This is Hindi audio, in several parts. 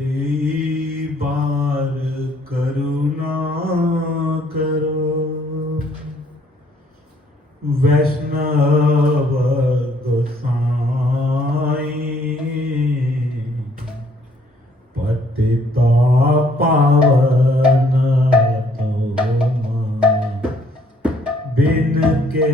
एक बार करुणा करो। वैष्णव गोसाई पतिता पावन तुम बिन के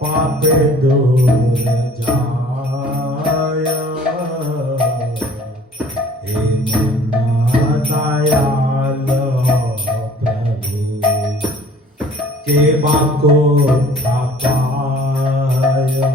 पापे दूर जाया हे मना दयाल प्रभु के बाको पाया।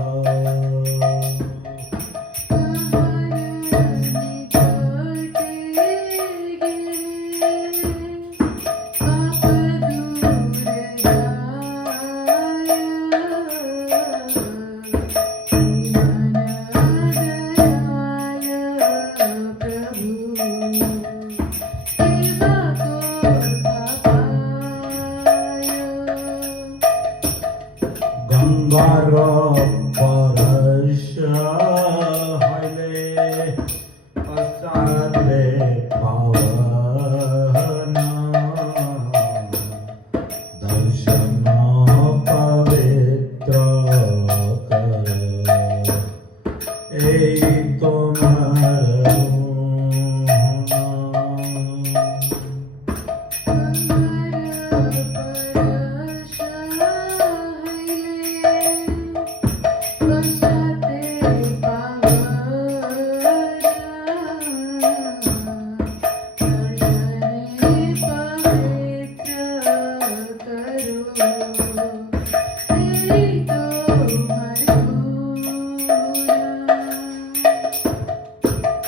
गंगारो परश हले असाले पावन दर्शन पवित्र कर ए तुम्हारा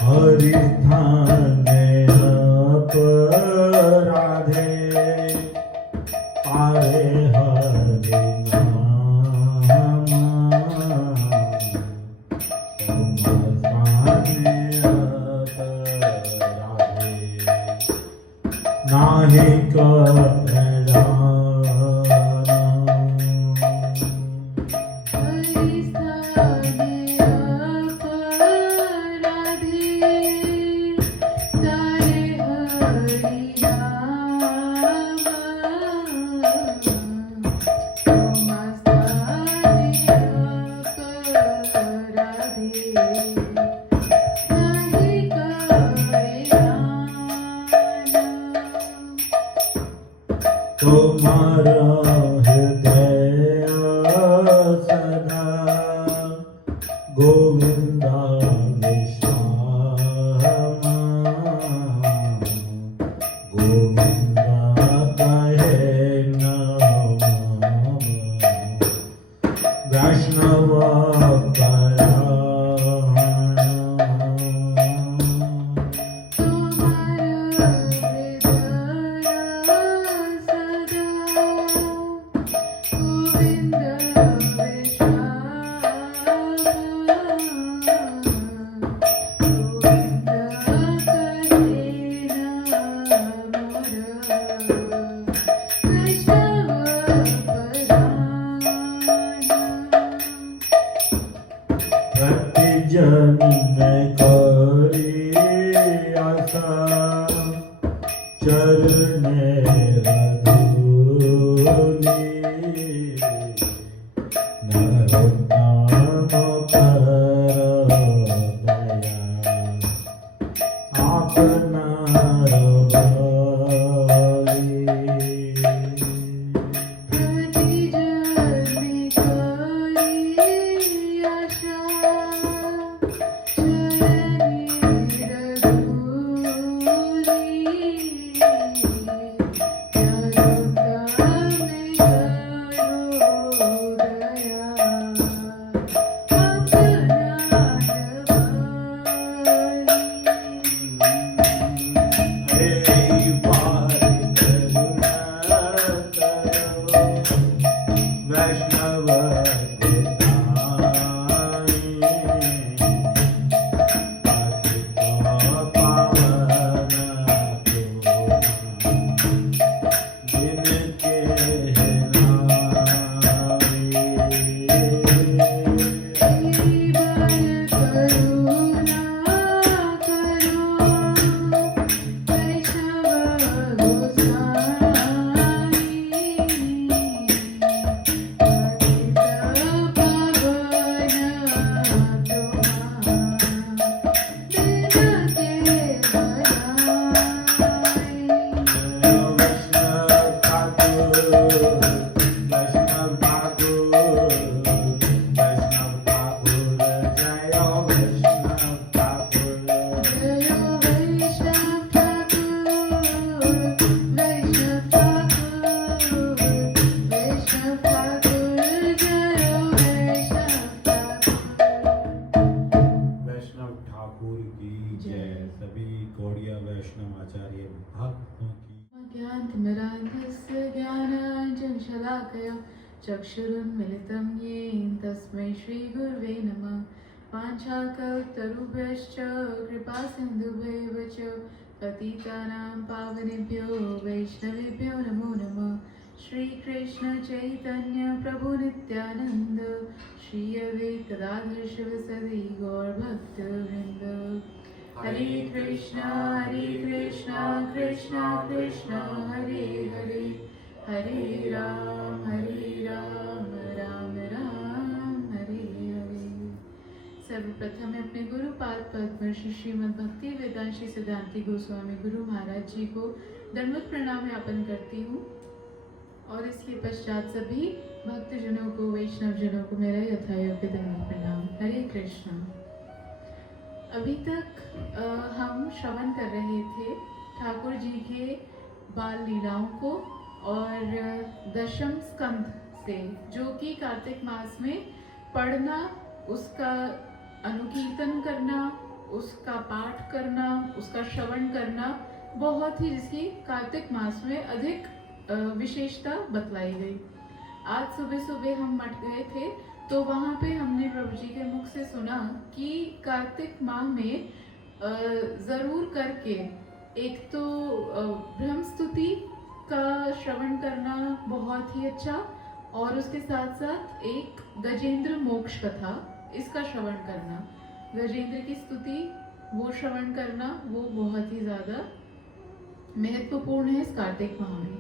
हरिधाने अपराधे पारे हरि नाम समसाने अपराधे नाहि कल्याण। तुम्हारा हृदय सदा गोविंदा विश्रामा गोविंदा कहे नमः वैष्णव जन में करी आशा चरणे रघुली नरोत्तम कर दया आपना Radhe चक्षुरुन्मिलितं येन तस्मै श्रीगुर्वे नमः। वाञ्छाकल्पतरुभ्यश्च कृपासिन्धुभ्यैव च पतितानां पावनेभ्यो वैष्णवेभ्यो नमो नमः। श्रीकृष्ण चैतन्य प्रभु नित्यानन्द श्री अद्वैत गदाधर शिवसदि गौरभक्तवृन्द। हरे कृष्णा कृष्णा कृष्णा हरे हरे, हरे राम राम राम हरे हरे। सर्वप्रथम मैं अपने गुरुपाद पद्म श्री श्रीमद् भक्ति वेदांत श्री सिद्धांति गोस्वामी गुरु महाराज जी को दंडवत प्रणाम ज्ञापन करती हूँ और इसके पश्चात सभी भक्तजनों को, वैष्णव जनों को मेरा यथायोग्य दंडवत प्रणाम। हरे कृष्णा। अभी तक हम श्रवण कर रहे थे ठाकुर जी के बाल लीलाओं को और दशम स्कंध से, जो कि कार्तिक मास में पढ़ना, उसका अनुकीर्तन करना, उसका पाठ करना, उसका श्रवण करना बहुत ही, जिसकी कार्तिक मास में अधिक विशेषता बतलाई गई। आज सुबह सुबह हम मठ गए थे तो वहाँ पे हमने प्रभु जी के मुख से सुना कि कार्तिक माह में जरूर करके एक तो ब्रह्म स्तुति का श्रवण करना बहुत ही अच्छा, और उसके साथ साथ एक गजेंद्र मोक्ष कथा, इसका श्रवण करना, गजेंद्र की स्तुति वो श्रवण करना, वो बहुत ही ज़्यादा महत्वपूर्ण है इस कार्तिक माह में।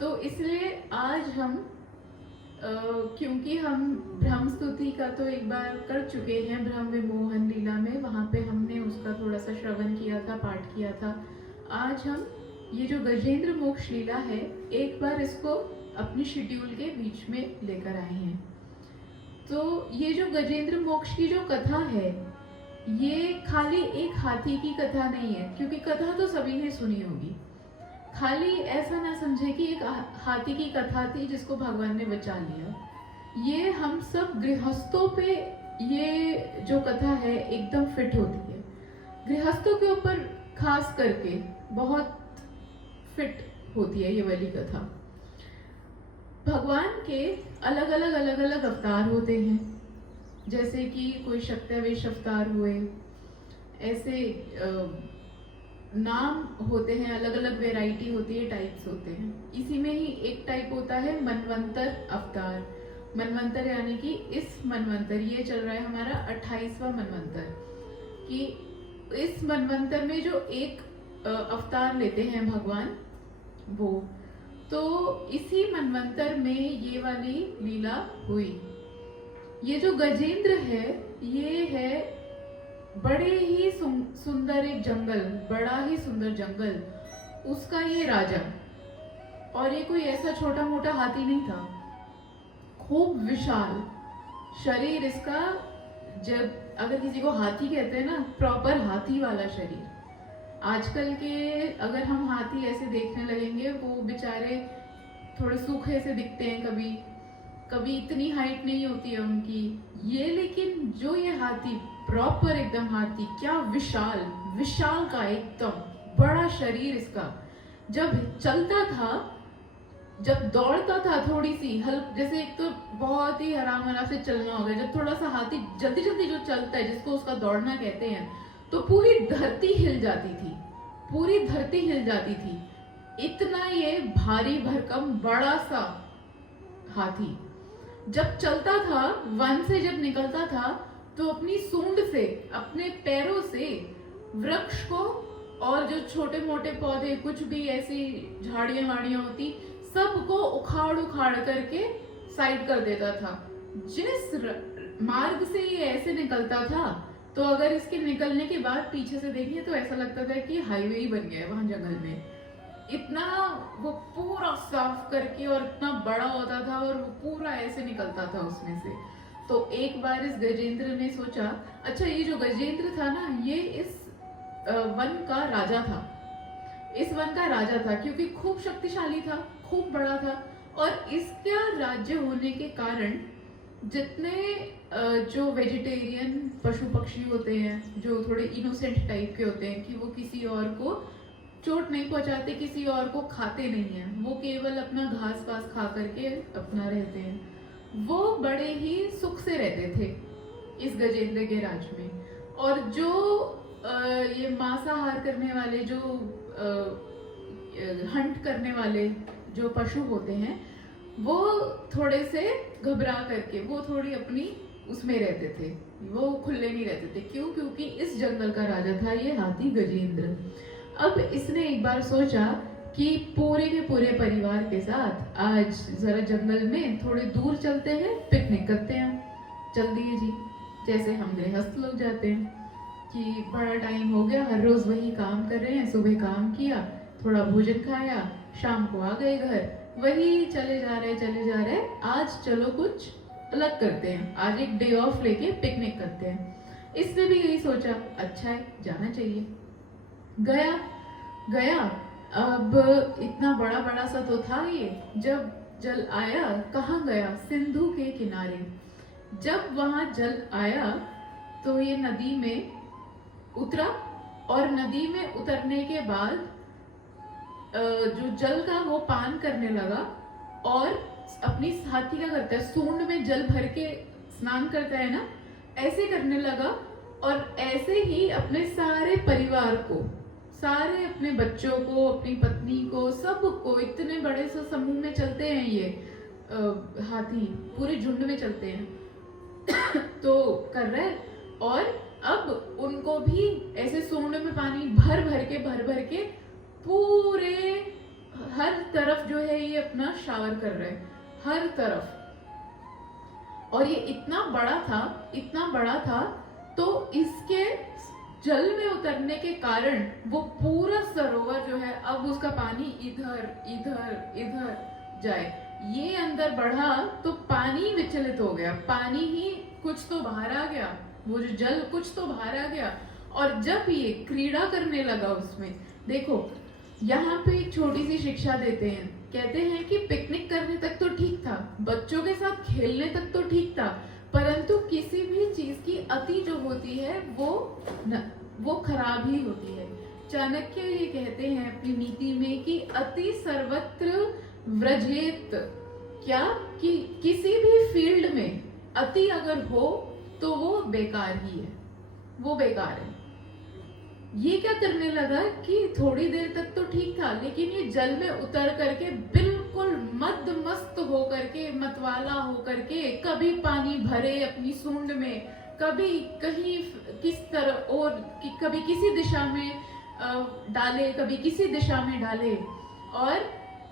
तो इसलिए आज हम क्योंकि हम ब्रह्म स्तुति का तो एक बार कर चुके हैं ब्रह्म विमोहन लीला में, वहाँ पे हमने उसका थोड़ा सा श्रवण किया था, पाठ किया था। आज हम ये जो गजेंद्र मोक्ष लीला है, एक बार इसको अपनी शेड्यूल के बीच में लेकर आए हैं। तो ये जो गजेंद्र मोक्ष की जो कथा है, ये खाली एक हाथी की कथा नहीं है, क्योंकि कथा तो सभी ने सुनी होगी। खाली ऐसा ना समझे कि एक हाथी की कथा थी जिसको भगवान ने बचा लिया। ये हम सब गृहस्थों पे ये जो कथा है एकदम फिट होती है। गृहस्थों के ऊपर खास करके बहुत फिट होती है ये वाली कथा। भगवान के अलग अलग अवतार होते हैं, जैसे कि कोई शक्तिवेश अवतार हुए, ऐसे नाम होते हैं, अलग अलग वैरायटी होती है, टाइप्स होते हैं। इसी में ही एक टाइप होता है मनवंतर अवतार। मनवंतर यानी कि इस मनवंतर, ये चल रहा है हमारा 28वां मनवंतर, कि इस मनवंतर में जो एक अवतार लेते हैं भगवान, वो तो इसी मनवंतर में ये वाली लीला हुई। ये जो गजेंद्र है, ये है बड़े ही सुंदर एक जंगल, बड़ा ही सुंदर जंगल, उसका ये राजा। और ये कोई ऐसा छोटा मोटा हाथी नहीं था, खूब विशाल शरीर इसका। जब अगर किसी को हाथी कहते हैं ना, प्रॉपर हाथी वाला शरीर। आजकल के अगर हम हाथी ऐसे देखने लगेंगे, वो बेचारे थोड़े सूखे से दिखते हैं, कभी इतनी हाइट नहीं होती है उनकी। ये लेकिन जो ये हाथी, प्रॉपर एकदम हाथी, क्या विशाल का एकदम बड़ा शरीर इसका। जब चलता था, जब दौड़ता था, थोड़ी सी जैसे एक तो बहुत ही आराम से चलना होगा, जब थोड़ा सा हाथी जल्दी जो चलता है, जिसको उसका दौड़ना कहते हैं, तो पूरी धरती हिल जाती थी, पूरी धरती हिल जाती थी। इतना ये भारी भरकम बड़ा सा हाथी जब चलता था, वन से जब निकलता था, तो अपनी सूंड से, अपने पैरों से वृक्ष को और जो छोटे मोटे पौधे कुछ भी ऐसी झाड़ियां वाड़ियां होती सबको उखाड़ उखाड़ करके साइड कर देता था। मार्ग से ये ऐसे निकलता था तो अगर इसके निकलने के बाद पीछे से देखिए तो ऐसा लगता था कि हाईवे ही बन गया है वहां जंगल में। इतना वो पूरा साफ करके और इतना बड़ा होता था और वो पूरा ऐसे निकलता था उसमें से। तो एक बार इस गजेंद्र ने सोचा, अच्छा ये जो गजेंद्र था ना ये इस वन का राजा था। इस वन का राजा था क्योंकि खूब शक्तिशाली था, खूब बड़ा था, और इसका राज्य होने के कारण जितने जो वेजिटेरियन पशु पक्षी होते हैं जो थोड़े इनोसेंट टाइप के होते हैं कि वो किसी और को चोट नहीं पहुंचाते, किसी और को खाते नहीं हैं, वो केवल अपना घास पास खा करके अपना रहते हैं, वो बड़े ही सुख से रहते थे इस गजेंद्र के राज में। और जो ये मांसाहार करने वाले जो हंट करने वाले जो पशु होते हैं वो थोड़े से घबरा करके वो थोड़ी अपनी उसमें रहते थे, वो खुले नहीं रहते थे। क्यों? क्योंकि इस जंगल का राजा था ये हाथी गजेंद्र। अब इसने एक बार सोचा कि पूरे के पूरे परिवार के साथ आज जरा जंगल में थोड़े दूर चलते हैं, पिकनिक करते हैं। चल दिए जी, जैसे हम गृहस्थ लोग जाते हैं कि बड़ा टाइम हो गया, हर रोज वही काम कर रहे हैं, सुबह काम किया, थोड़ा भोजन खाया, शाम को आ गए घर, वही चले जा रहे, आज चलो कुछ अलग करते हैं, आज एक डे ऑफ लेके पिकनिक करते हैं। इसने भी यही सोचा, अच्छा है जाना चाहिए। गया। अब इतना बड़ा बड़ा सा तो था ये, जब जल आया कहाँ गया? सिंधु के किनारे। जब वहां जल आया तो ये नदी में उतरा, और नदी में उतरने के बाद जो जल का वो पान करने लगा, और अपनी हाथी क्या करता है, सूंड में जल भर के स्नान करता है ना, ऐसे करने लगा। और ऐसे ही अपने सारे परिवार को, सारे अपने बच्चों को, अपनी पत्नी को, सबको, इतने बड़े से समूह में चलते हैं ये हाथी, पूरे झुंड में चलते हैं तो कर रहे। और अब उनको भी ऐसे सूंड में पानी भर भर के पूरे हर तरफ जो है ये अपना शावर कर रहे हैं, हर तरफ। और ये इतना बड़ा था तो इसके जल में उतरने के कारण वो पूरा सरोवर जो है अब उसका पानी इधर जाए। ये अंदर बढ़ा तो पानी विचलित हो गया, पानी ही कुछ तो बाहर आ गया, वो जो जल कुछ तो बाहर आ गया। और जब ये क्रीड़ा करने लगा उसमें, देखो यहाँ पे एक छोटी सी शिक्षा देते हैं, कहते हैं कि पिकनिक करने तक तो ठीक था, बच्चों के साथ खेलने तक तो ठीक था, परंतु किसी भी चीज की अति जो होती है वो खराब ही होती है। चाणक्य ये कहते हैं अपनी नीति में कि अति सर्वत्र व्रजेत, क्या कि किसी भी फील्ड में अति अगर हो तो वो बेकार ही है, वो बेकार है। ये क्या करने लगा कि थोड़ी देर तक तो ठीक था, लेकिन ये जल में उतर करके बिल्कुल मस्त हो करके, मतवाला हो करके, कभी पानी भरे अपनी सूंड में, कभी कहीं किस तरह और कभी किसी दिशा में डाले, कभी किसी दिशा में डाले, और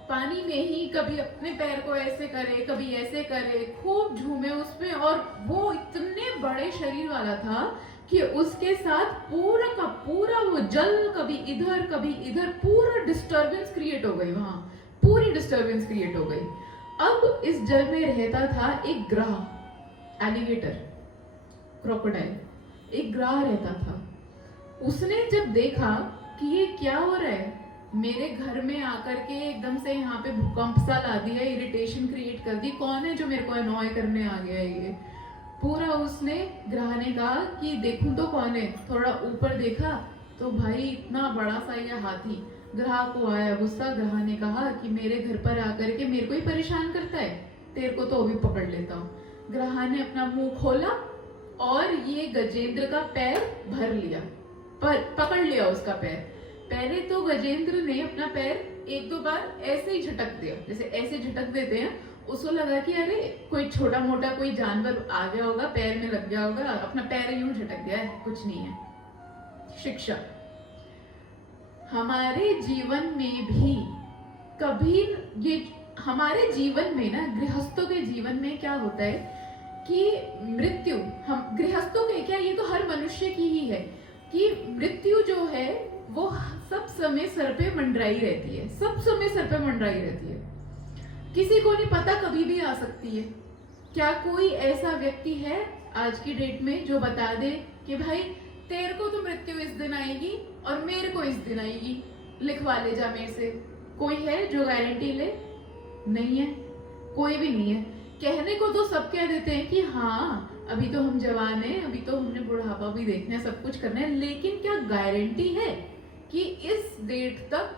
पानी में ही कभी अपने पैर को ऐसे करे, कभी ऐसे करे, खूब झूमे उसमें। और वो इतने बड़े शरीर वाला था कि उसके साथ पूरा का पूरा वो जल कभी इधर पूरा डिस्टरबेंस क्रिएट हो गई, वहां पूरी डिस्टरबेंस क्रिएट हो गई। अब इस जल में रहता था एक ग्राह, एलिगेटर, क्रोकोडाइल, एक ग्राह रहता था। उसने जब देखा कि ये क्या हो रहा है, मेरे घर में आकर के एकदम से यहाँ पे भूकंप सा ला दिया, इरिटेशन क्रिएट कर दी, कौन है जो मेरे को अनॉय करने आ गया है ये पूरा। उसने ग्राह ने कहा कि देखूं तो कौन है, थोड़ा ऊपर देखा तो भाई इतना बड़ा सा ये हाथी। ग्राह को आया गुस्सा, ग्राह ने कहा कि मेरे घर पर आकर के मेरे को ही परेशान करता है, तेरे को तो अभी पकड़ लेता हूँ। ग्राह ने अपना मुंह खोला और ये गजेंद्र का पैर भर लिया, पकड़ लिया उसका पैर। पहले तो गजेंद्र ने अपना पैर एक दो बार ऐसे ही झटक दिया, जैसे ऐसे झटक देते हैं, उसको लगा कि अरे कोई छोटा मोटा कोई जानवर आ गया होगा, पैर में लग गया होगा, अपना पैर यूं झटक दिया है, कुछ नहीं है, शिक्षा। हमारे जीवन में भी कभी ये हमारे जीवन में ना, गृहस्थों के जीवन में क्या होता है कि मृत्यु, हम गृहस्थों के क्या, ये तो हर मनुष्य की ही है कि मृत्यु जो है वो सब समय सर पे मंडराई रहती है, सब समय सर पे मंडराई रहती है। किसी को नहीं पता, कभी भी आ सकती है। क्या कोई ऐसा व्यक्ति है आज की डेट में जो बता दे कि भाई तेरे को तो मृत्यु इस दिन आएगी और मेरे को इस दिन आएगी, लिखवा ले जा मेरे से? कोई है जो गारंटी ले? नहीं है, कोई भी नहीं है। कहने को तो सब कह देते हैं कि हाँ अभी तो हम जवान हैं, अभी तो हमने बुढ़ापा भी देखना है, सब कुछ करना है, लेकिन क्या गारंटी है कि इस डेट तक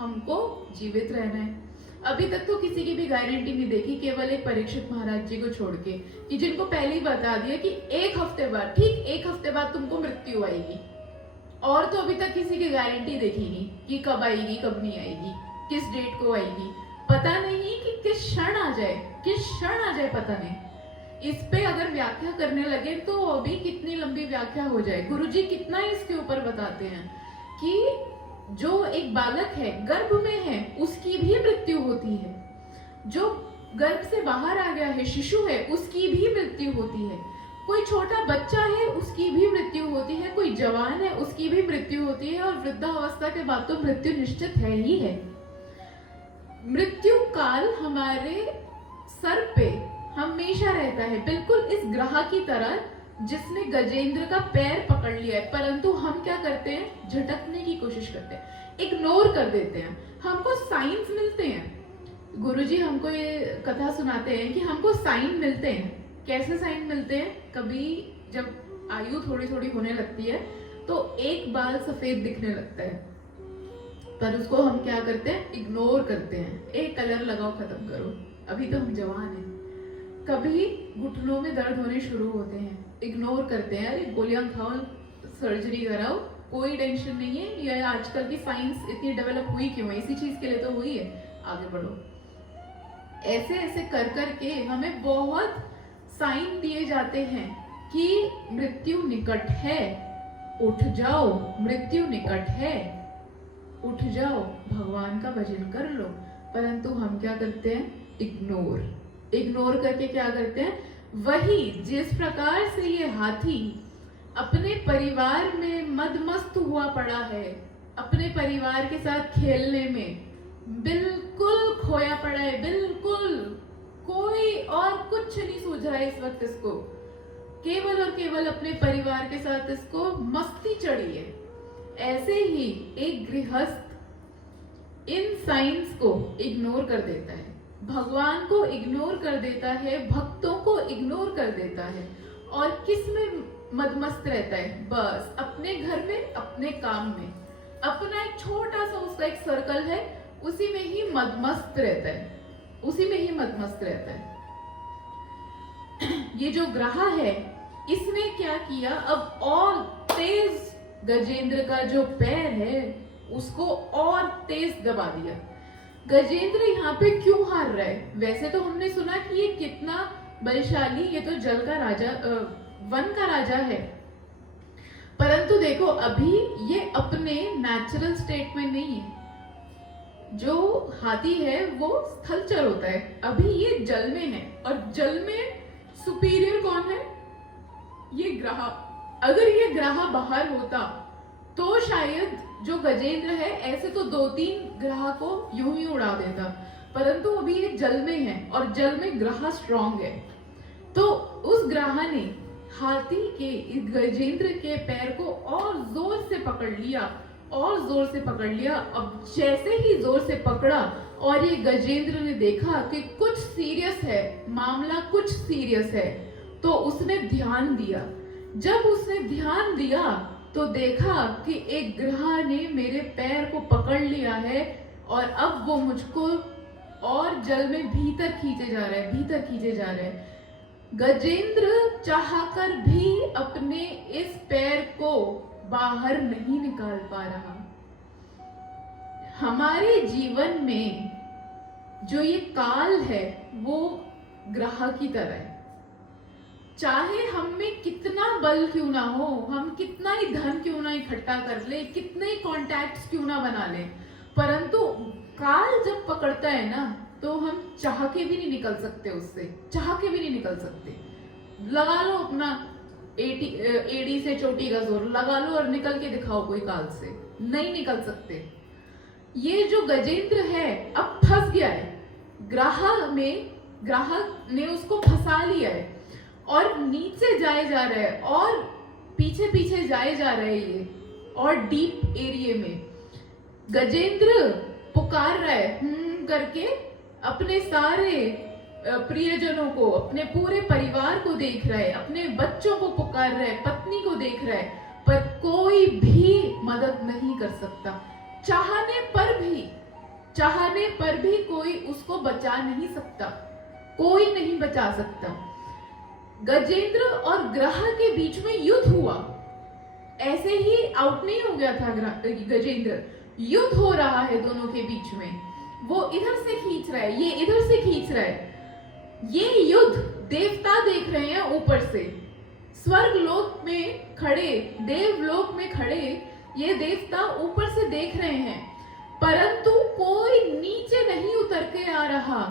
हमको जीवित रहना है? अभी तक तो किसी की भी गारंटी नहीं देखी, केवल एक परीक्षित महाराज जी को छोड़ के, कि जिनको पहले ही बता दिया कि एक हफ्ते बाद, ठीक एक हफ्ते बाद तुमको मृत्यु आएगी। और तो अभी तक किसी की गारंटी देखी नहीं कि कब आएगी, कब नहीं आएगी, किस डेट को आएगी, पता नहीं कि किस क्षण आ जाए, किस क्षण आ जाए, पता नहीं। इस पे अगर व्याख्या करने लगे तो अभी कितनी लंबी व्याख्या हो जाए। गुरुजी कितना इसके ऊपर बताते हैं कि जो एक बालक है, गर्भ में है, उसकी भी मृत्यु होती है। जो गर्भ से बाहर आ गया है, शिशु है, उसकी भी मृत्यु होती है। कोई छोटा बच्चा है, उसकी भी मृत्यु होती है। कोई जवान है, उसकी भी मृत्यु होती है। और वृद्धावस्था के बाद तो मृत्यु निश्चित है ही है। मृत्यु काल हमारे सर पे हमेशा रहता है, बिल्कुल इस ग्रह की तरह जिसने गजेंद्र का पैर पकड़ लिया है। परंतु हम क्या करते हैं? झटकने की कोशिश करते हैं, इग्नोर कर देते हैं। हमको साइंस मिलते हैं। गुरुजी हमको ये कथा सुनाते हैं कि हमको साइन मिलते हैं। कैसे साइन मिलते हैं? कभी जब आयु थोड़ी थोड़ी होने लगती है तो एक बाल सफेद दिखने लगता है, पर उसको हम क्या करते हैं? इग्नोर करते हैं। एक कलर लगाओ, खत्म करो, अभी तो हम जवान हैं। कभी घुटनों में दर्द होने शुरू होते हैं, इग्नोर करते हैं, अरे गोलियां खाओ, सर्जरी कराओ, कोई टेंशन नहीं है, ये आजकल की साइंस इतनी डेवलप हुई क्यों है? इसी चीज के लिए तो हुई है, आगे बढ़ो। ऐसे ऐसे कर करके हमें बहुत साइन दिए जाते हैं कि मृत्यु निकट है, उठ जाओ, मृत्यु निकट है, उठ जाओ, भगवान का भजन कर लो। परंतु हम क्या करते हैं? इग्नोर करके क्या करते हैं? वही जिस प्रकार से ये हाथी अपने परिवार में मदमस्त हुआ पड़ा है, अपने परिवार के साथ खेलने में बिल्कुल खोया पड़ा है, बिल्कुल कोई और कुछ नहीं सूझ रहा है इस वक्त इसको, केवल और केवल अपने परिवार के साथ इसको मस्ती चढ़ी है। ऐसे ही एक गृहस्थ इन साइंस को इग्नोर कर देता है, भगवान को इग्नोर कर देता है, भक्तों को इग्नोर कर देता है, और किस में मदमस्त रहता है? बस अपने घर में, अपने काम में, अपना एक छोटा सा उसका एक सर्कल है, उसी में ही मदमस्त रहता है, उसी में ही मदमस्त रहता है। ये जो ग्रह है, इसने क्या किया? अब और तेज गजेंद्र का जो पैर है उसको और तेज दबा दिया। गजेंद्र यहाँ पे क्यों हार रहा है? वैसे तो हमने सुना कि ये कितना बलशाली, ये तो जल का राजा, वन का राजा है, परंतु देखो अभी ये अपने नेचुरल स्टेट में नहीं है। जो हाथी है वो स्थलचर होता है, अभी ये जल में है, और जल में सुपीरियर कौन है? ये ग्रह। अगर ये ग्रह बाहर होता तो शायद जो गजेंद्र है ऐसे तो 2-3 ग्रह को यूं ही उड़ा देता, परंतु अभी ये जल में है और जल में ग्रह स्ट्रॉन्ग है। तो उस ग्रह ने हाथी के गजेंद्र के पैर को और जोर से पकड़ लिया, और जोर से पकड़ लिया। अब जैसे ही जोर से पकड़ा और ये गजेंद्र ने देखा कि कुछ सीरियस है, मामला कुछ सीरियस है, तो उसने ध्यान दिया। जब उसने ध्यान दिया तो देखा कि एक ग्रह ने मेरे पैर को पकड़ लिया है और अब वो मुझको और जल में भीतर खींचे जा रहा है, भीतर खींचे जा रहा है। गजेंद्र चाहकर भी अपने इस पैर को बाहर नहीं निकाल पा रहा। हमारे जीवन में जो ये काल है वो ग्रह की तरह है। चाहे हम में कितना बल क्यों ना हो, हम कितना ही धन क्यों ना इकट्ठा कर ले, कितने ही कॉन्टैक्ट्स क्यों ना बना ले, परंतु काल जब पकड़ता है ना तो हम चाह के भी नहीं निकल सकते उससे, चाह के भी नहीं निकल सकते। लगा लो अपना एडी से चोटी का जोर लगा लो और निकल के दिखाओ कोई काल से, नहीं निकल सकते। ये जो गजेंद्र है अब फंस गया है, ग्राहक ने उसको फंसा लिया है और नीचे जाए जा रहा है और पीछे पीछे जाए जा रहे हैं ये, और डीप एरिया में गजेंद्र पुकार रहा है करके अपने सारे प्रियजनों को, अपने पूरे परिवार को देख रहा है, अपने बच्चों को पुकार रहा है, पत्नी को देख रहा है, पर कोई भी मदद नहीं कर सकता। चाहने पर भी कोई उसको बचा नहीं सकता, कोई नहीं बचा सकता। गजेंद्र और ग्रह के बीच में युद्ध हुआ, ऐसे ही आउट नहीं हो गया था गजेंद्र, युद्ध हो रहा है दोनों के बीच में। वो इधर से खींच रहा है, ये इधर से खींच रहा है। ये युद्ध देवता देख रहे हैं ऊपर से, स्वर्ग लोक में खड़े, देवलोक में खड़े ये देवता ऊपर से देख रहे हैं, परंतु कोई नीचे नहीं उतर के आ रहा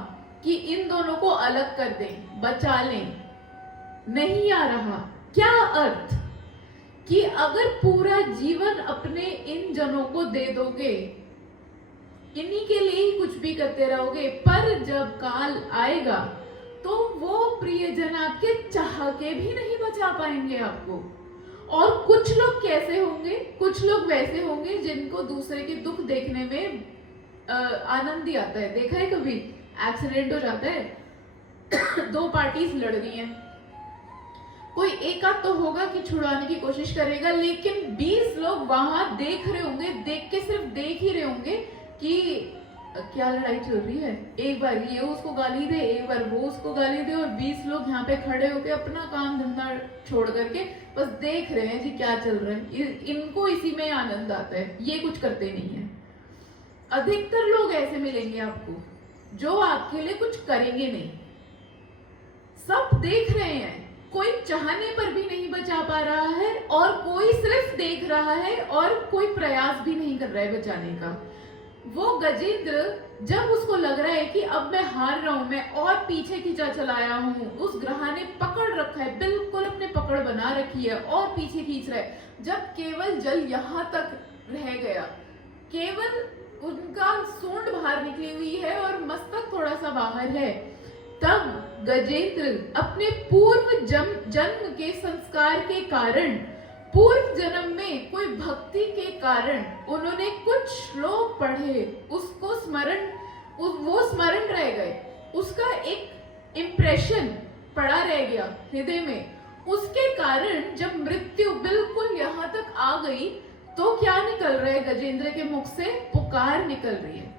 कि इन दोनों को अलग कर दें, बचा लें, नहीं आ रहा। क्या अर्थ कि अगर पूरा जीवन अपने इन जनों को दे दोगे, इन्हीं के लिए ही कुछ भी करते रहोगे, पर जब काल आएगा तो वो प्रियजन आपके चाह के भी नहीं बचा पाएंगे आपको। और कुछ लोग कैसे होंगे, कुछ लोग वैसे होंगे जिनको दूसरे के दुख देखने में आनंद ही आता है। देखा है कभी एक्सीडेंट हो जाता है, दो पार्टीज लड़ रही हैं, कोई एक आध तो होगा कि छुड़ाने की कोशिश करेगा, लेकिन 20 लोग वहां देख रहे होंगे, देख के सिर्फ देख ही रहे होंगे कि क्या लड़ाई चल रही है, एक बार ये उसको गाली दे, एक बार वो उसको गाली दे, और 20 लोग यहाँ पे खड़े होके अपना काम धंधा छोड़ करके बस देख रहे हैं जी क्या चल रहा है। इनको इसी में आनंद आता है, ये कुछ करते नहीं है। अधिकतर लोग ऐसे मिलेंगे आपको जो आपके लिए कुछ करेंगे नहीं, सब देख रहे हैं, कोई चाहने पर भी नहीं बचा पा रहा है और कोई सिर्फ देख रहा है और कोई प्रयास भी नहीं कर रहा है बचाने का। वो गजेंद्र जब उसको लग रहा है कि अब मैं हार रहा हूं, मैं और पीछे खींचा चलाया हूं, उस ग्रह ने पकड़ रखा है, बिल्कुल अपने पकड़ बना रखी है और पीछे खींच रहा है, जब केवल जल यहां तक रह गया, केवल उनका सूंड बाहर निकली हुई है और मस्तक थोड़ा सा बाहर है, तब गजेंद्र अपने पूर्व जन्म के संस्कार के कारण, पूर्व जन्म में कोई भक्ति के कारण उन्होंने कुछ श्लोक पढ़े, उसको वो स्मरण रह गए, उसका एक इम्प्रेशन पड़ा रह गया हृदय में। उसके कारण जब मृत्यु बिल्कुल यहाँ तक आ गई तो क्या निकल रहा है गजेंद्र के मुख से? पुकार निकल रही है,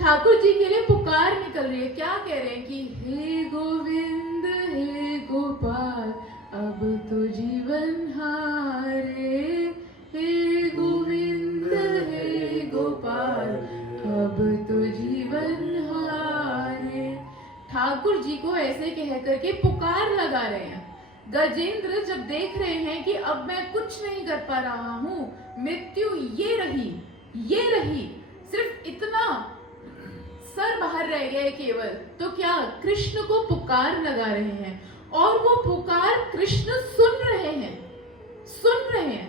ठाकुर जी के लिए पुकार निकल रही है। क्या कह रहे हैं कि हे गोविंद हे गोपाल अब तो जीवन हारे, हे गोविंद हे गोपाल अब तो जीवन हारे। ठाकुर जी को ऐसे कह करके पुकार लगा रहे हैं। गजेंद्र जब देख रहे हैं कि अब मैं कुछ नहीं कर पा रहा हूं, मृत्यु ये रही, सिर्फ इतना सर बाहर रह गया है केवल, तो क्या कृष्ण को पुकार लगा रहे हैं और वो पुकार कृष्ण सुन रहे हैं।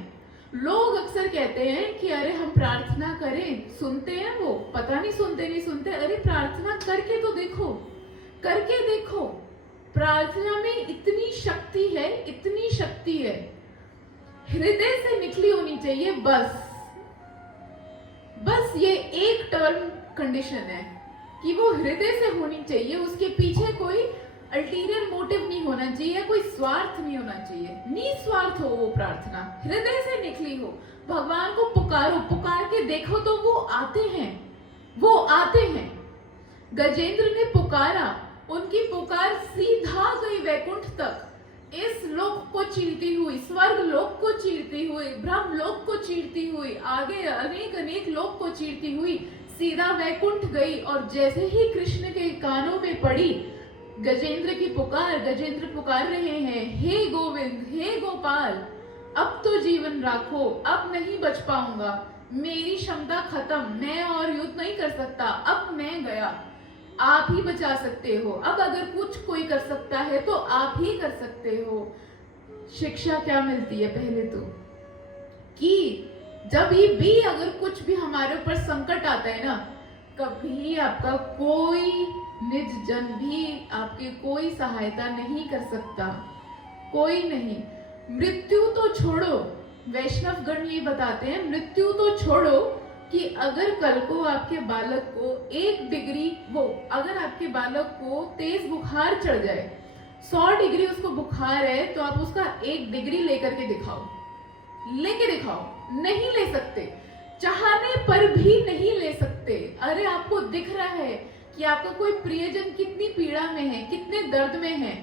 लोग अक्सर कहते हैं कि अरे हम प्रार्थना करें, सुनते हैं वो? पता नहीं सुनते। अरे प्रार्थना करके तो देखो, प्रार्थना में इतनी शक्ति है, हृदय से निकली होनी चाहिए। बस ये एक टर्म कंडीशन है कि वो हृदय से होनी चाहिए, उसके पीछे कोई अल्टीरियर मोटिव नहीं होना चाहिए, कोई स्वार्थ नहीं होना चाहिए, निस्वार्थ हो वो प्रार्थना, हृदय से निकली हो। भगवान को पुकार के देखो तो वो आते हैं। गजेंद्र ने पुकारा, उनकी पुकार सीधा गई वैकुंठ तक, इस लोक को चीरती हुई, स्वर्ग लोक को चीरती हुई, ब्रह्म लोक को चीरती हुई, आगे अनेक लोक को चीरती हुई सीधा वैकुंठ गई। और जैसे ही कृष्ण के कानों में पड़ी, गजेंद्र की पुकार, गजेंद्र पुकार रहे हैं, हे गोविंद, हे गोपाल, अब तो जीवन राखो, अब नहीं बच पाऊंगा, मेरी क्षमता खत्म, मैं और युद्ध नहीं कर सकता, अब मैं गया, आप ही बचा सकते हो, अब अगर कुछ कोई कर सकता है तो आप ही कर सकते हो। शिक्षा क्या मिलती है पहले तो, कि जब भी अगर कुछ भी हमारे ऊपर संकट आता है ना, कभी आपका कोई निज जन भी आपकी कोई सहायता नहीं कर सकता, कोई नहीं। मृत्यु तो छोड़ो, वैष्णव गण ये बताते हैं, मृत्यु तो छोड़ो कि अगर कल को आपके बालक को 1 डिग्री अगर आपके बालक को तेज बुखार चढ़ जाए, 100 डिग्री उसको बुखार है, तो आप उसका 1 डिग्री लेकर के दिखाओ, नहीं ले सकते, चाहने पर भी नहीं ले सकते। अरे आपको दिख रहा है कि आपका कोई प्रियजन कितनी पीड़ा में है, कितने दर्द में है,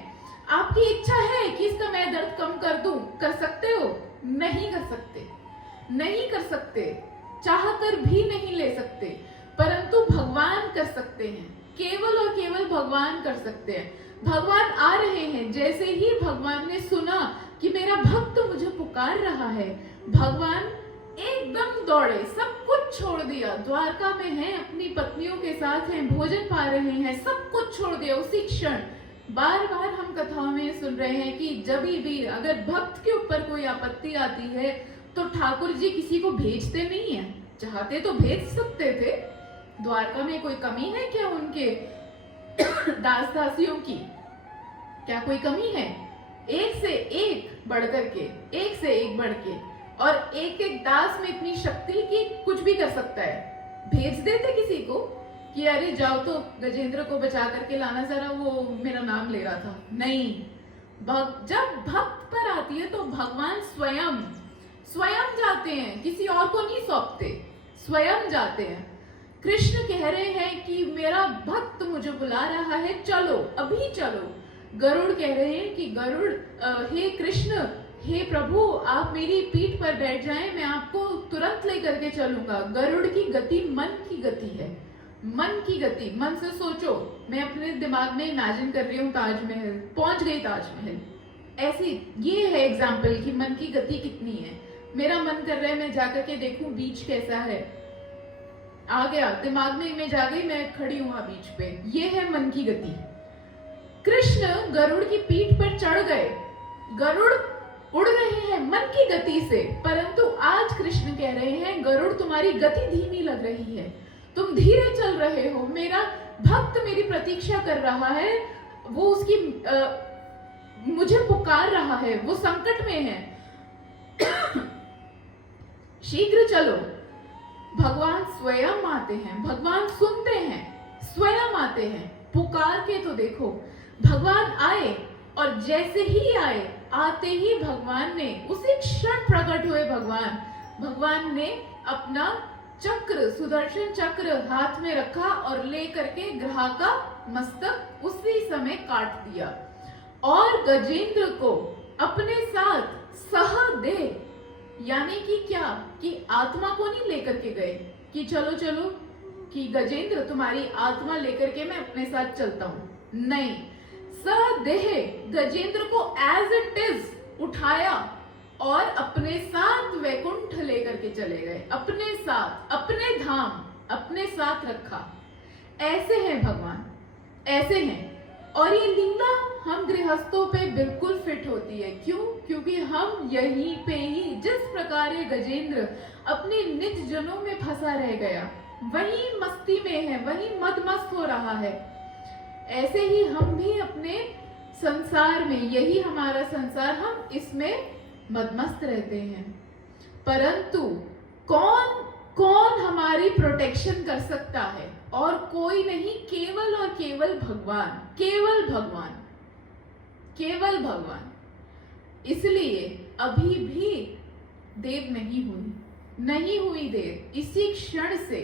आपकी इच्छा है कि इसका मैं दर्द कम कर दूं, कर सकते हो? नहीं कर सकते, नहीं कर सकते, चाहकर भी नहीं ले सकते, परंतु भगवान कर सकते हैं, केवल और केवल भगवान कर सकते हैं। भगवान आ रहे हैं, जैसे ही भगवान ने सुना कि मेरा भक्त मुझे पुकार रहा है, भगवान एकदम दौड़े, सब कुछ छोड़ दिया, द्वारका में हैं, अपनी पत्नियों के साथ हैं, भोजन पा रहे हैं, सब कुछ छोड़ दिया उसी क्षण। बार बार हम कथाओं में सुन रहे हैं कि जब भी अगर भक्त के ऊपर कोई आपत्ति आती है तो ठाकुर जी किसी को भेजते नहीं है, चाहते तो भेज सकते थे। द्वारका में कोई कमी है क्या उनके दास दासियों की? क्या कोई कमी है? एक से एक बढ़ करके, एक से एक बढ़ के, और एक एक दास में इतनी शक्ति कि कुछ भी कर सकता है। भेज देते किसी को कि अरे जाओ तो गजेंद्र को बचा करके लाना, जरा वो मेरा नाम ले रहा था। नहीं, जब भक्त पर आती है तो भगवान स्वयं जाते हैं, किसी और को नहीं सौंपते, स्वयं जाते हैं। कृष्ण कह रहे हैं कि मेरा भक्त मुझे बुला रहा है, चलो अभी चलो। गरुड़ कह रहे हैं कि गरुड़, हे कृष्ण, हे प्रभु, आप मेरी पीठ पर बैठ जाएं, मैं आपको तुरंत लेकर के चलूंगा। गरुड़ की गति मन की गति है, मन की गति। मन से सोचो, मैं अपने दिमाग में इमेजिन कर रही हूँ ताजमहल, पहुंच गई ताजमहल, ऐसी ये है एग्जाम्पल कि मन की गति कितनी है। मेरा मन कर रहा है मैं जाकर के देखूं बीच कैसा है, आ गया दिमाग में इमेज आ गई, मैं खड़ी हूं बीच पे, ये है मन की गति। कृष्ण गरुड़ की पीठ पर चढ़ गए, गरुड़ उड़ रहे हैं मन की गति से, परंतु आज कृष्ण कह रहे हैं गरुड़ तुम्हारी गति धीमी लग रही है, तुम धीरे चल रहे हो, मेरा भक्त मेरी प्रतीक्षा कर रहा है, वो उसकी मुझे पुकार रहा है, वो संकट में है, शीघ्र चलो। भगवान स्वयं आते हैं, भगवान सुनते हैं, स्वयं आते हैं, पुकार के तो देखो। भगवान आए और जैसे ही आए, आते ही भगवान ने उसी क्षण प्रकट हुए। भगवान ने अपना चक्र, सुदर्शन चक्र हाथ में रखा और ले करके ग्रह का मस्तक उसी समय काट दिया और गजेंद्र को अपने साथ सहदेह, यानी कि क्या, कि आत्मा को नहीं लेकर के गए कि चलो चलो कि गजेंद्र तुम्हारी आत्मा लेकर के मैं अपने साथ चलता हूं, नहीं, सदेह गजेंद्र को एज इट इज उठाया और अपने साथ वैकुंठ लेकर के चले गए, अपने साथ, अपने धाम अपने साथ रखा। ऐसे हैं भगवान, ऐसे हैं। और ये लीला हम गृहस्थों पे बिल्कुल फिट होती है। क्यों? क्योंकि हम यहीं पे ही, जिस प्रकार ये गजेंद्र अपने निज जनों में फंसा रह गया, वही मस्ती में है, वही मदमस्त हो रहा है, ऐसे ही हम भी अपने संसार में, यही हमारा संसार, हम इसमें मदमस्त रहते हैं। परंतु कौन हमारी प्रोटेक्शन कर सकता है? और कोई नहीं, केवल और केवल भगवान, केवल भगवान, केवल भगवान। इसलिए अभी भी देर नहीं हुई देर। इसी क्षण से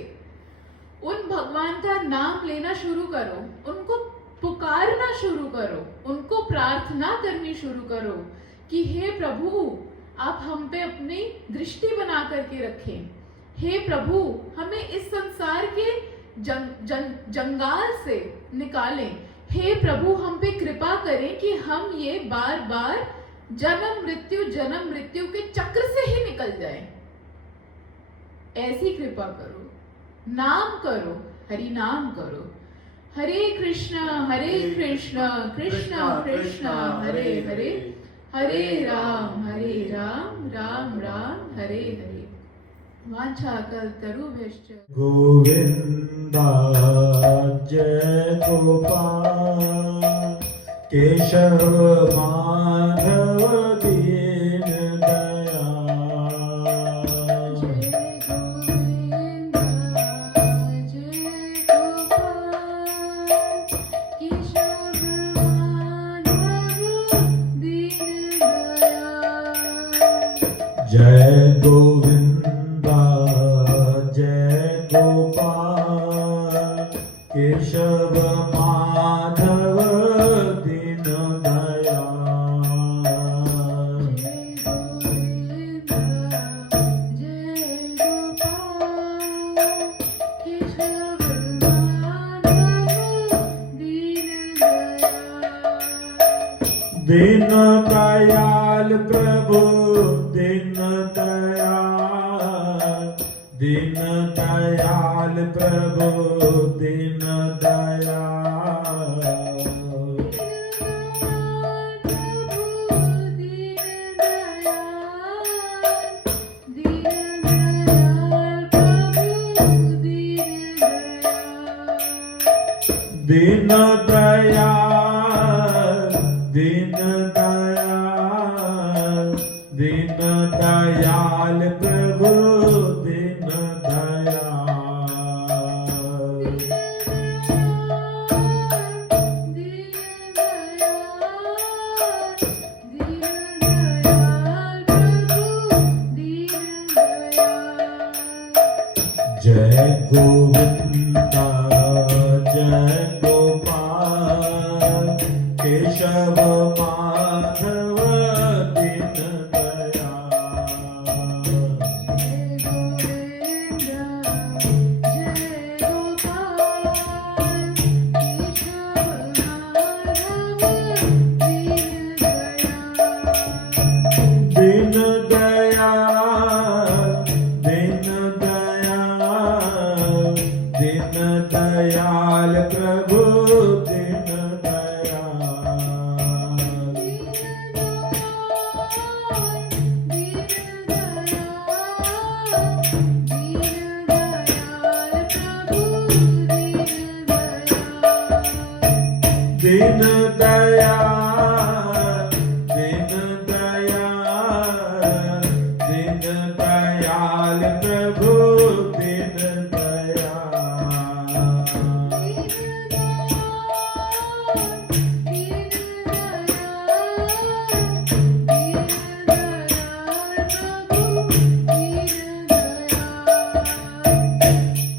उन भगवान का नाम लेना शुरू करो, उनको पुकारना शुरू करो, उनको प्रार्थना करनी शुरू करो कि हे प्रभु, आप हम पे अपनी दृष्टि बना करके रखें। हे प्रभु, हमें इस संसार के जंगाल से निकालें। हे प्रभु हम पे कृपा करें कि हम ये बार बार जन्म मृत्यु के चक्र से ही निकल जाएं। ऐसी कृपा करो, नाम करो, हरि नाम करो। हरे कृष्णा कृष्ण कृष्ण हरे हरे, हरे राम राम राम हरे हरे। वाञ्छाकल्पतरुभ्यश्च गोविन्दा जय गोपाल केशव माधव दीन दयाल। जय गोविंदा जय गोपाल केशव माधव दीन दयाल। जय गोविन्दा जय गोपाल केशव माधव दीन दयाल। दीन दयाल प्रभु दीन दयाल, दीन दयाल प्रभु दीन दयाल। दीन दयाल दीन दयाल, दीन दयाल प्रभु दीन दयाल। जय गोविंदा जय गोपाल केशव माधव दीन दयाल। दीन दयाल दीन दयाल प्रभु दीन दयाल। दीन दयाल दीन दयाल, दीन दयाल प्रभु दीन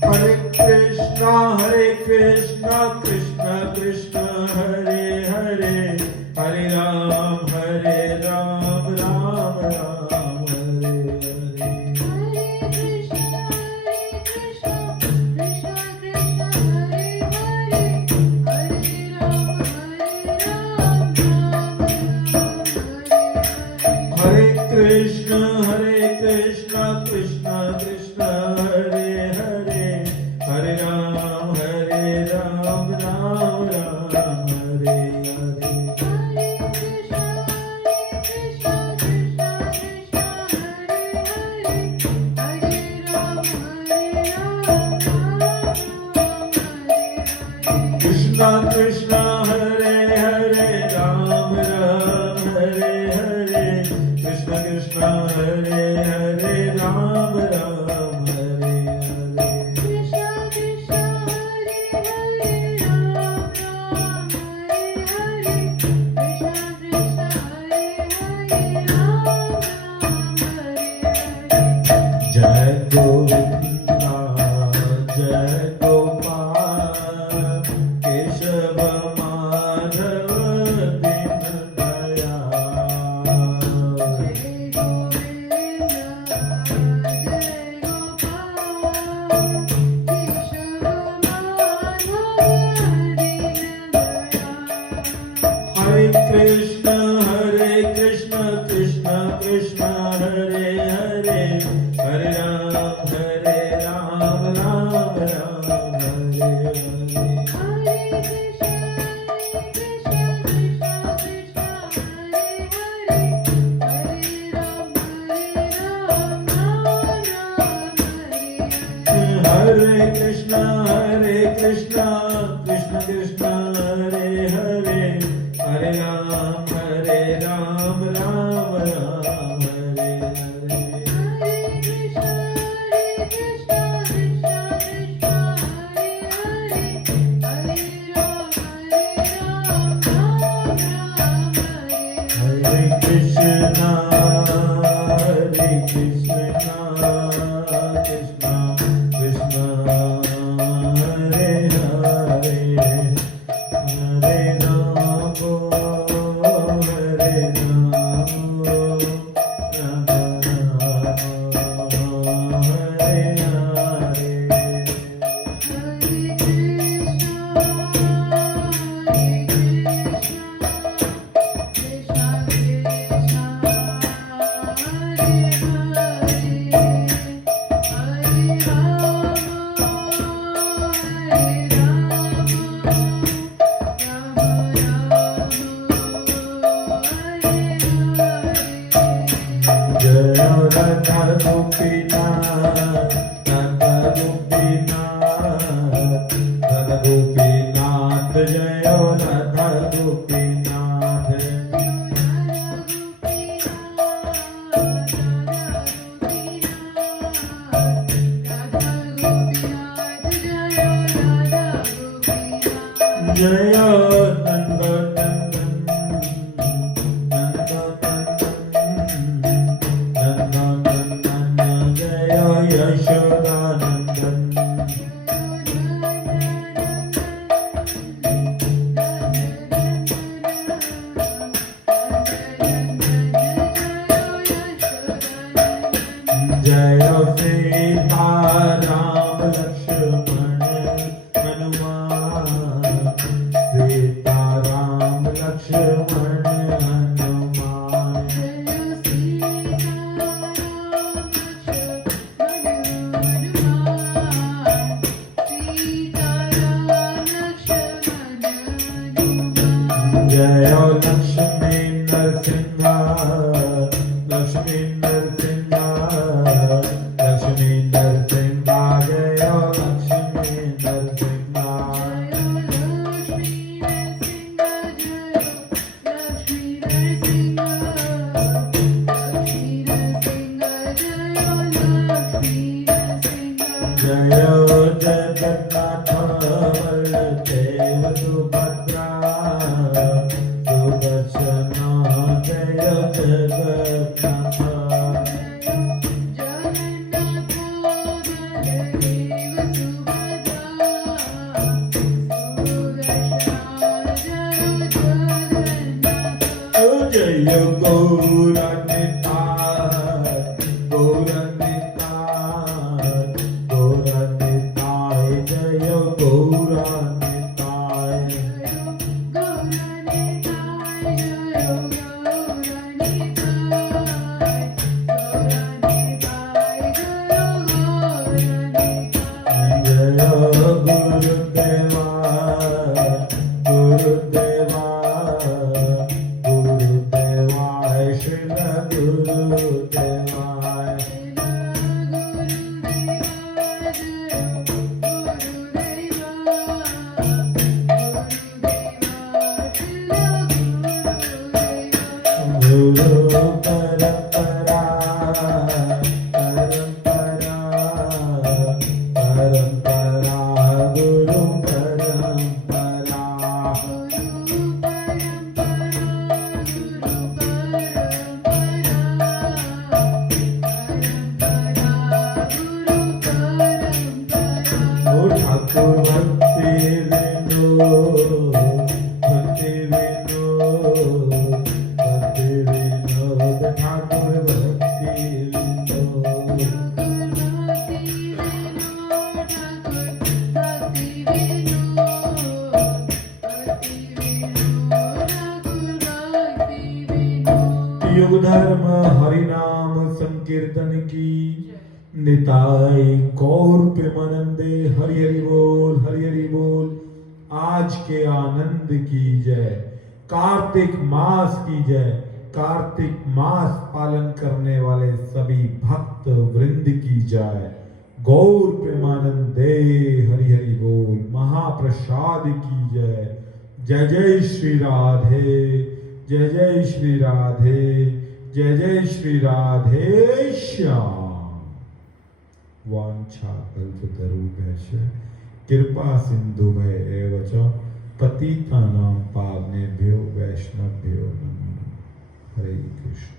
हरे कृष्णा कृष्ण कृष्ण हरे हरे, हरे राम राम राम हरे हरे। हरे कृष्ण कृष्ण कृष्ण हरे हरे, हरे राम राम राम हरे हरे। कृष्ण कृष्ण हरे हरे राम राम हरे हरे, कृष्ण कृष्ण हरे हरे राम राम हरे हरे। जय गोविंदा जय Gopal Keshav Madhav Deen Dayal. Krishna Krishna Krishna Hare Hare Hare Ram Ram Ram Hare Hare Hare Krishna Krishna Krishna Hare Hare Hare Ram Ram Ram Hare Hare Hare Krishna Krishna Krishna Hare Hare Hare Ram Hare Ram Ram Hare Hare Jaya Radha Gopinath, Radha Gopinath, Radha Gopinath, Jaya Radha Gopinath. Jaya Nanda Nandan, Nanda Nandan, Nanda Nandan, Jaya Yashoda Nandan. Jaya Sita Ram Lakshman Hanuman, Sita Ram Lakshman Hanuman. Jaya Lakshmi Narsimha, Lakshmi Narsimha, Lakshmi Narsimha, Jaya Lakshmi Narsimha. Jaya Jagannath Baldeva Subhadra, Sudarshana Jaya Jagannath. Jaya Gauranita, Gauranita, Gauranita, Jaya Gauranita. Jaya Gurudeva, Gurudeva, Gurudeva, Srila Gurudeva. Guru Parampara, Parampara, Parampara, Guru Parampara. O Thakur Bhakti Vinod, Bhakti Vinod, Bhakti Vinod, Thakur Bhakti Vinod. कलयुग धर्म हरि नाम संकीर्तन की निताय गौर प्रेमानंदे हरि हरि बोल। आज के आनंद की जय, कार्तिक मास की जय, कार्तिक मास पालन करने वाले सभी भक्त वृंद की जय, गौर प्रेमानंदे हरि बोल। महाप्रसाद की जय, जय जय श्री राधे, जय जय श्री राधे, जय जय श्री राधे श्याम। वांछा कल्पतरुभ्यश्च कृपा सिन्धुभ्येव च पतितानां पावनेभ्यो वैष्णवेभ्यो नमः। हरे कृष्ण।